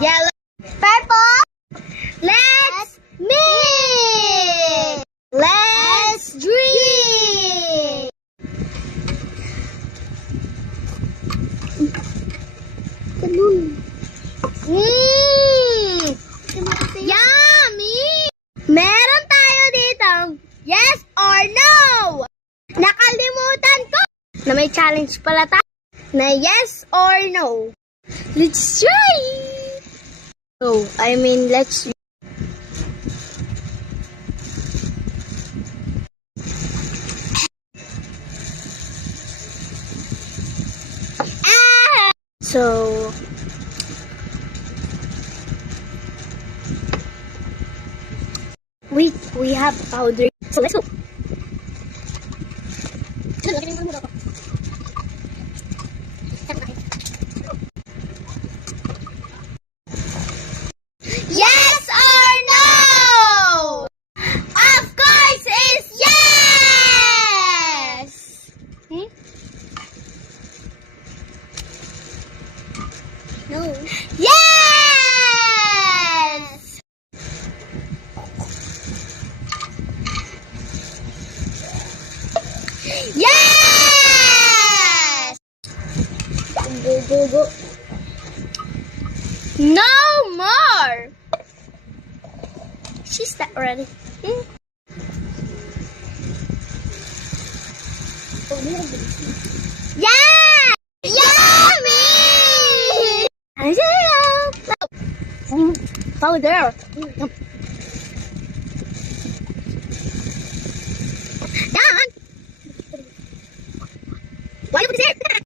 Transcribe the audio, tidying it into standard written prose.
Yellow. Purple. Let's mix. Let's drink. Yummy! Meron tayo ditong yes or no. Nakalimutan ko na may challenge pala tayo na yes or no. Let's try! Oh, I mean, let's... So... Wait, we have powder. So let's go. Yes or no? Of course it's yes! No. Yes! Yes! Go. No more! She's that already. Yeah! Yummy! Powder.